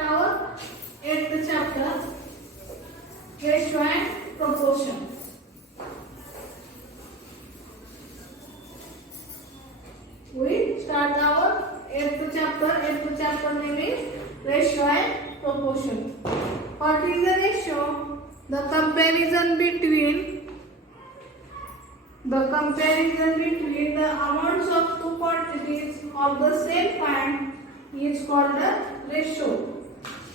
start our 8th chapter, ratio and proportion. We start our 8th chapter. 8th chapter name is ratio and proportion. What is the ratio? The comparison between the amounts of two quantities of the same kind is called the ratio.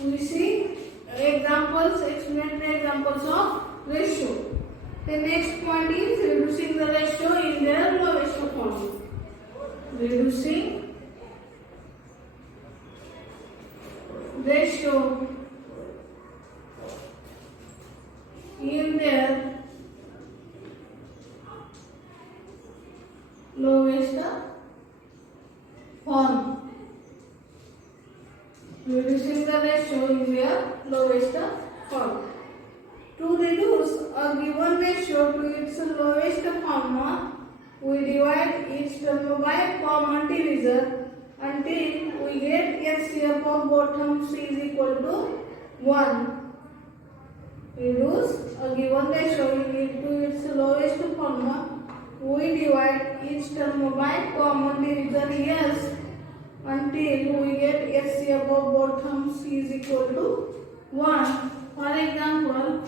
We see examples, explanatory examples of ratio. The next point is reducing the ratio in their lowest form. Reducing ratio in their lowest form. Reducing the ratio in their lowest form. To reduce a given ratio to its lowest form, we divide each term by common divisor until we get HCF of both terms is equal to 1. Reduce a given ratio to its lowest form, we divide each term by common divisor S until we get HCF of both terms is equal to 1. For example,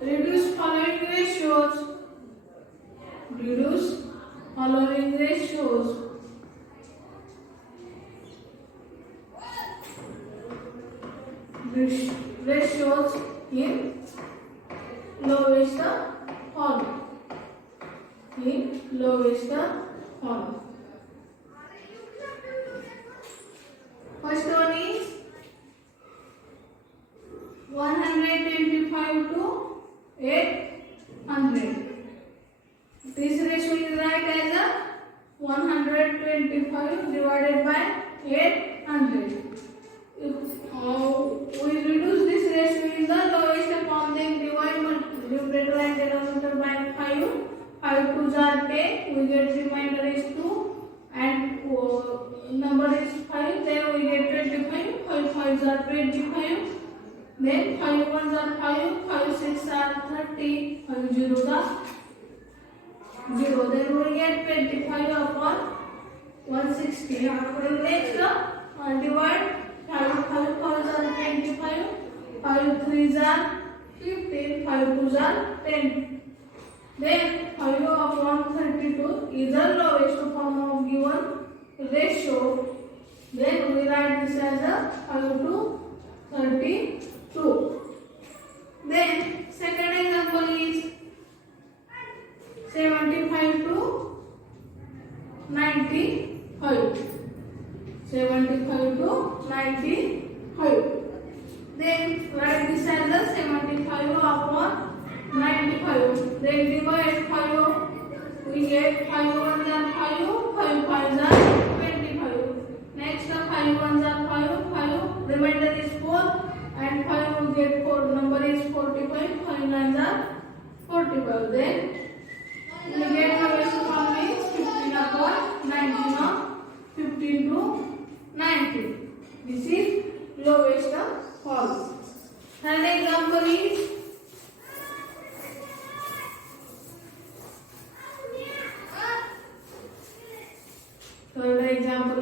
reduce following ratios. Reduce following ratios. Ratios in lowest form. In lowest form. First one is 125 to 800. This ratio is right as a 125 divided by 800. If we reduce this ratio in the lowest form, then divide numerator and denominator by 5. 5 2s are 10. We get remainder is 2 and number is 5. Then we get 25. 5 5s are 25. Then 5 1s are 5. 5 6 are 30. 5 0s are 0. Then we get 25 upon 160. After next divide 5 5 are 25. 5 3s are 15. 5 2s are 10. Then 5 upon 32 is the lowest form of given ratio. Then we write this as a 5 to 32. Then second example is 75 to 95. 75 to 95. Then write this as a 75 upon 95. Then divide 5. We get 5 1s are 5. 5 5s are 25. Next 5 1s are 5. 5. Remainder is 4. And 5 we get 4. Number is 45. 5 9s are 45. Then we get lowest form is 15 upon 19 of 15 to 90. This is lowest form. Third example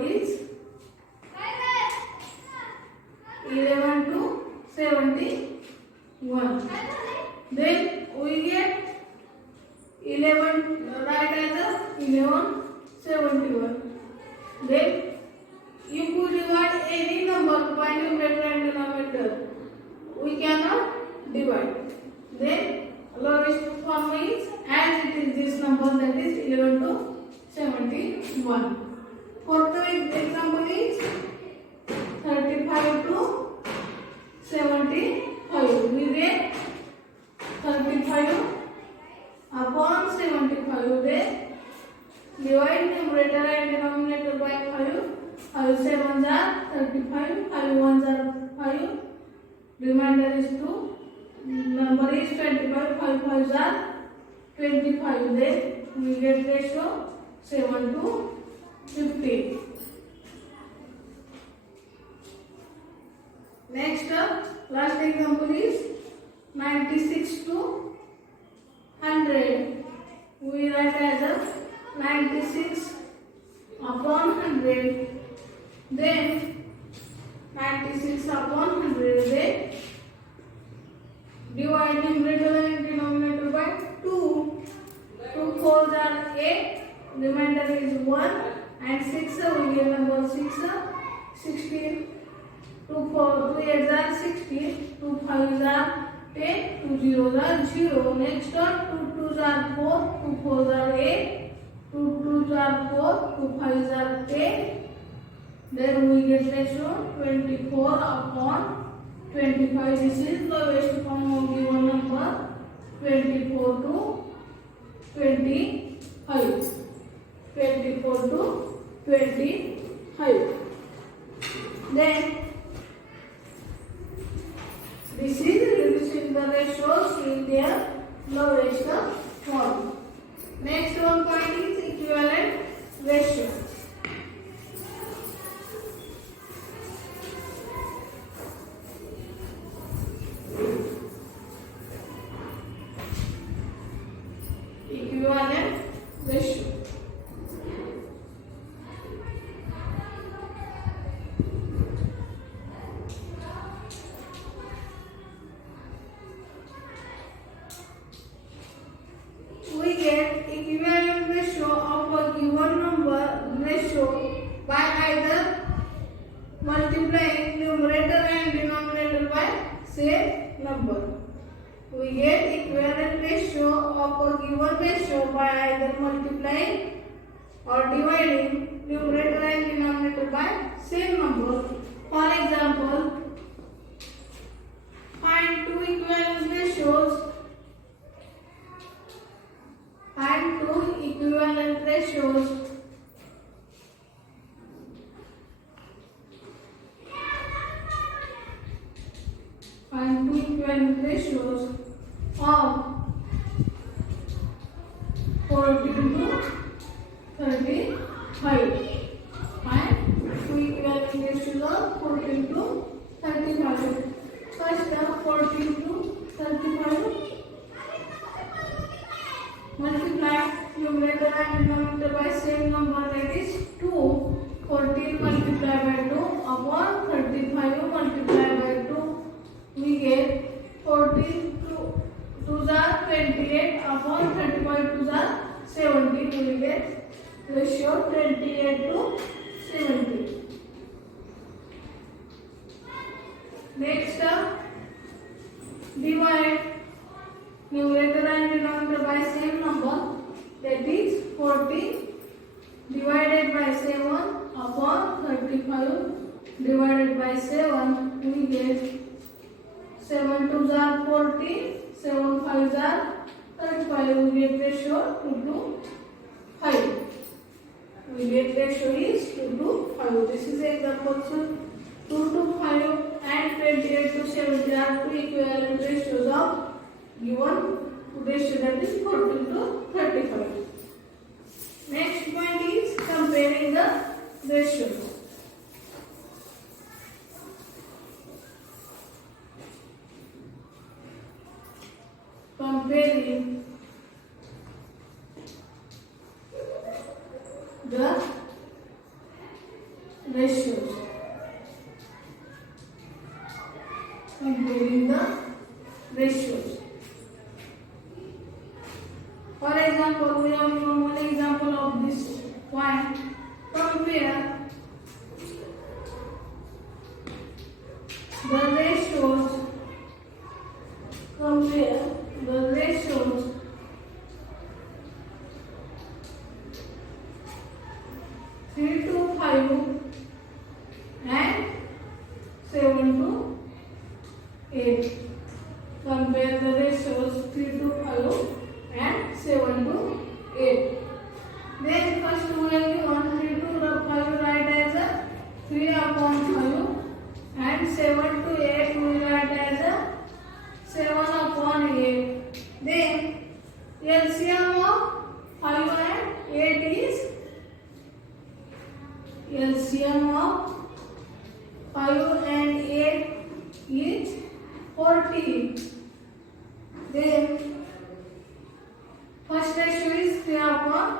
is 11 to 71. Then we get 11 right as a 11 71. Then if we divide any number by numerator and denominator, we cannot divide. Then lowest form is as it is this number, that is 11 to 71. Fourth example is 35 to 75. We get 35 upon 75. Then divide numerator and denominator by 5. 5 7s are 35. 5 1s are 5. Remainder is 2. Number is 25. 5 5s are 25. Then we get ratio 7 to 50. Next, last example is 96 to 100. We write as a 96 upon 100. Then 96 upon 100. Then divide numerator and denominator by 2. 2 4s are 8. Remainder is 1 and 6. We get number 6. 16. 2 4 2 8s are 16. 2 5s are 10. 2 zeros are 0. Next one 2 2s are 4. 2 4s are 8. 2 2s are 4. 2 5s are 10. Then we get ratio 24 upon 25. This is the lowest form of given number 24 to 25. 24 to 25. Then this is reducing the ratios in their lowest form. Next one point is equivalent ratio. Equivalent ratio. We get equivalent ratio of a given number ratio by either multiplying numerator and denominator by same number. We get equivalent ratio of a given ratio by either multiplying or dividing numerator and denominator by same number. For example, find two equivalent ratios. Find two equivalent ratios. Find two equivalent ratios of 14 to 35. Find two equivalent ratios of 14 to 35. First, 14 to 35. Multiply numerator and denominator by same number, that is 2. 14 multiplied by 2 upon 35 multiplied by 2. We get 14 to 2s are 28 upon 35 2s are 70. We get ratio 28 to 70. Next, divide numerator and denominator by same number, that is 40 divided by 7 upon 35 divided by 7. We get 7 2s are 40, 7 5s are 35. We get ratio 2 to 5. We get ratio is 2 to 5. This is example. So 2 to 5 and 28 to 70 are two equivalent ratios of given ratio, that is 14 to 35. Next point is comparing the ratios. Comparing the ratios. Comparing the ratios. For example, we have given one example of this point. Compare the ratios. Compare the ratios three to 5 and 7 to 8. Compare the ratios 3 to 5 and 7 to 8. Then first we will given 3 to 5 write as a 3 upon 5 and 7 to 8 we write as a 7 upon 8. Then LCM of 5 and 8 is LCM of 5 and 8 40. Then first ratio is 3/5.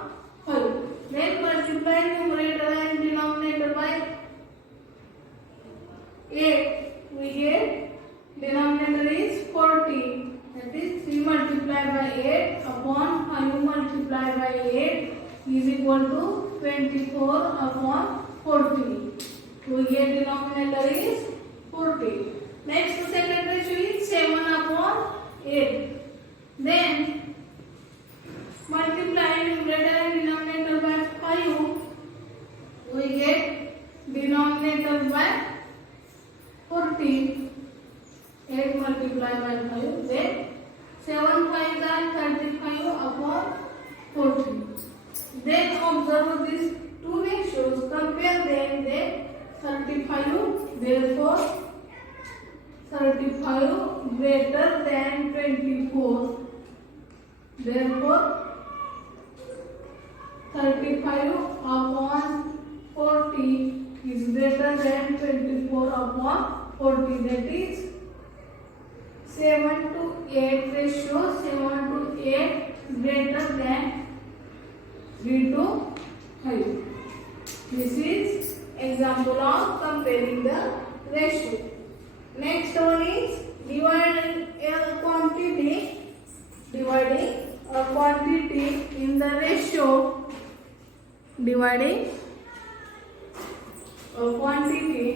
Then multiply numerator and denominator by 8. We get denominator is 40. That is 3 multiplied by 8 upon 5 multiplied by 8 is equal to 24 upon 40. We get denominator is 40. Next second ratio is 7 upon 8. Then multiply numerator and denominator by 5. We get denominator by 40. 8 multiplied by 5. Then 7 5 are 35 upon 40. Then observe these two ratios. Compare them. Then 35. Therefore 35 greater than 24. Therefore 35 upon 40 is greater than 24 upon 40. That is 7 to 8 ratio. 7 to 8 greater than 3 to 5. This is example of comparing the ratio. Next one is dividing a quantity in the ratio. Dividing a quantity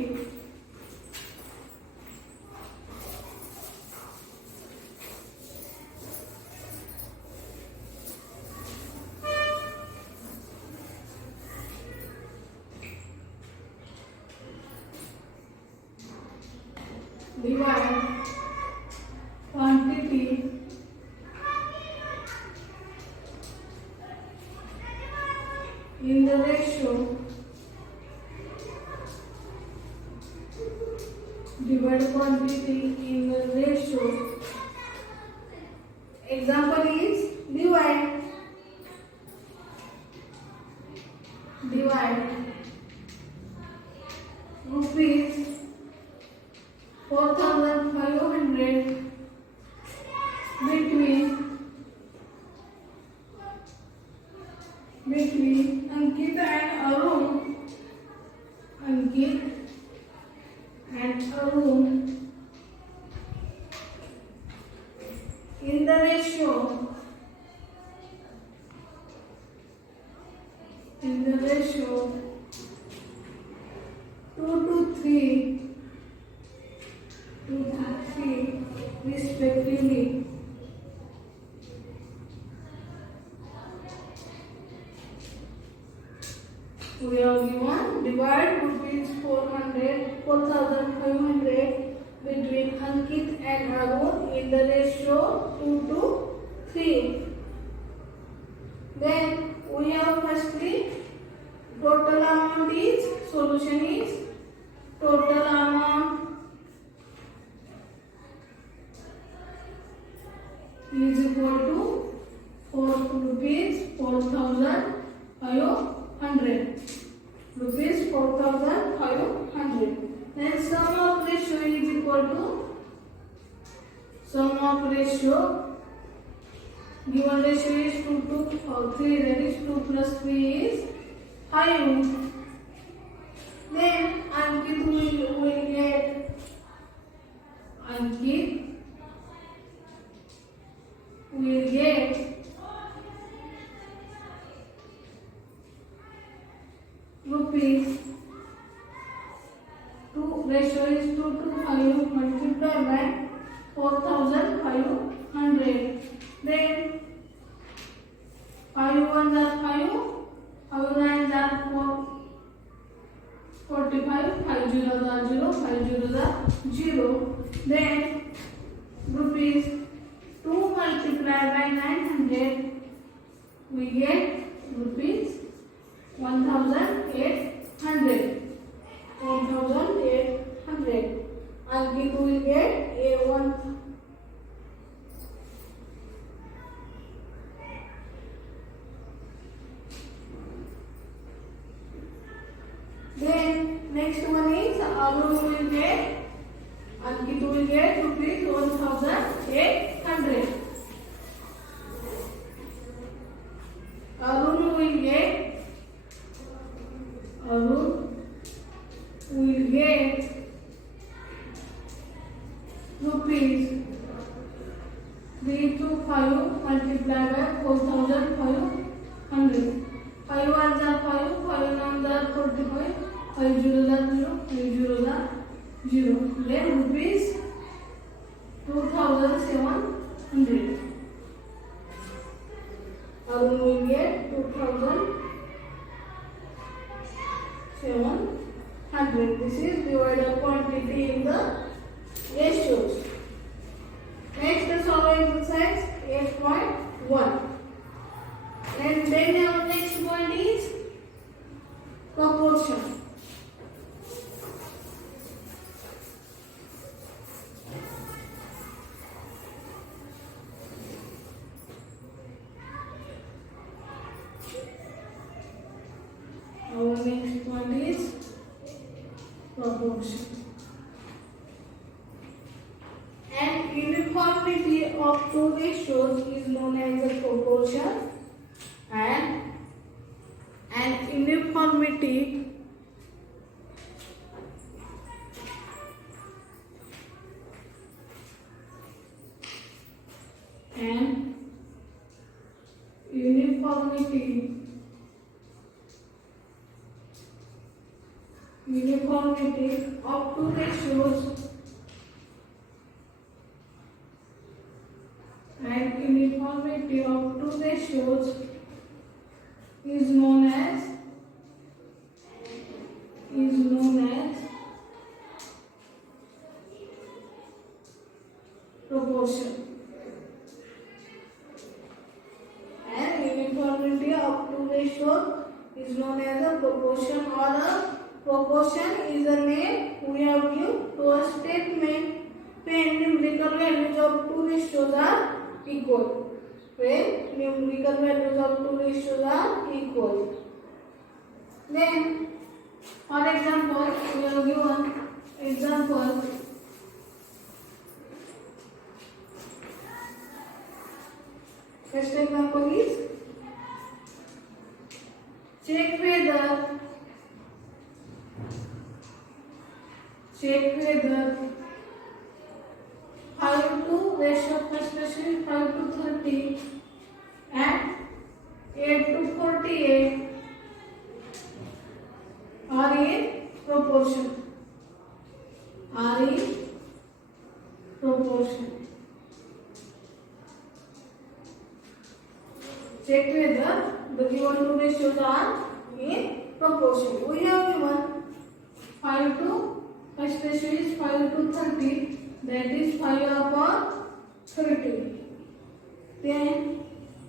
in the ratio. Divide quantity in the ratio. Example is divide rupees 4,500 between Ankit and Arun. In the ratio 2 to 3 respectively. We have given divide rupees 4,500 between Ankit and Arun in the ratio 2 to 3. Then we have firstly total amount is, solution is total amount is equal to 4,500 rupees 4,500. Then sum of ratio is equal to sum of ratio. Given ratio is 2 to 3, that is 2 plus 3 is 5. Then Ankit will get rupees 2, ratio is 2 to 5 multiplied by 4,500. Then 5 ones are 5, 5 nines are 45, 5 zeros are 0, 5 zeros are 0. Then rupees 2 multiplied by 900, we get rupees 1,800. Ankit will get A1. Then next one is Arun will get Ankit will get rupees 1,800. Arun will get rupees 3 to 5 multiplied by 4,500. 5 ones are 5, 5 nines are 45, 5 zeros are 0, 5 zeros are 0. Then rupees 2,700. Arun will get 2,700. This is divided quantity in the ratios. Next, solve exercise 8.1. And then our next point is proportion. Our next point is proportion. And uniformity of two ratios is known as a proportion, and uniformity of two ratios is known as proportion. And uniformity of two ratios is known as a proportion, or a proportion is a name we have used to a statement when numerical values of two ratios are equal. When numerical values of two ratios are equal. Then, for example, we have given example. First example is check whether 5 to ratio first ratio is 5 to 30 and 8 to 48 are in proportion. Check whether the given two ratios are in proportion. We have given 5 to first ratio is 5 to 30, that is 5 upon 30. Then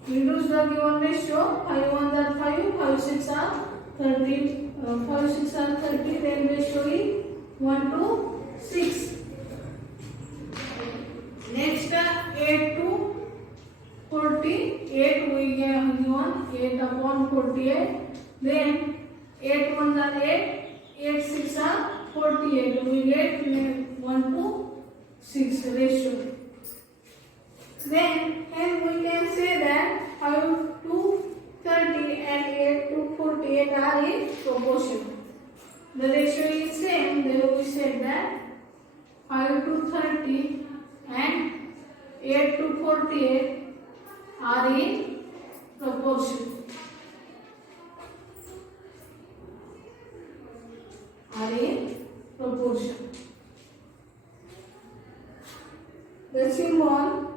reduce the given ratio, 5 ones are 5, 5 6 are 30, 5 6 are 30, then ratio is 1 to 6. Next 8 to 48, we have given 8 upon 48, then 8 ones are 8, 8 6 are 48, we get 1 to 6 ratio. Then we can say that 5 to 30 and 8 to 48 are in proportion. The ratio is same, then we said that 5 to 30 and 8 to 48 are in proportion. The symbol,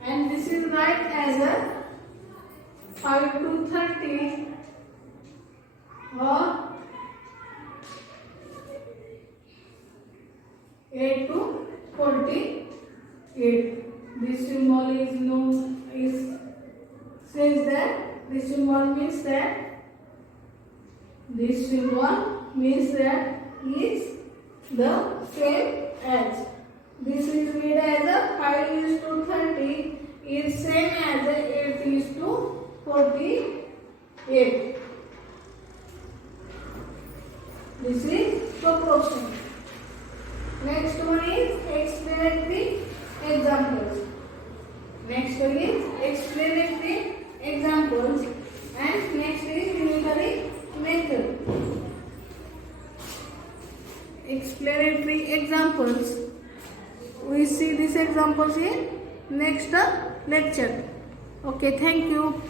and this is right as a 5 to 30 or 8 to 48. This symbol is known, says that this symbol means that is the same as. This is read as a 5 is to 30 is same as a 8 is to 48. This is proportion. Next one is explanatory examples. Next one is explanatory examples, and next is unitary method. Explanatory examples. We see these examples in next lecture. Okay, thank you.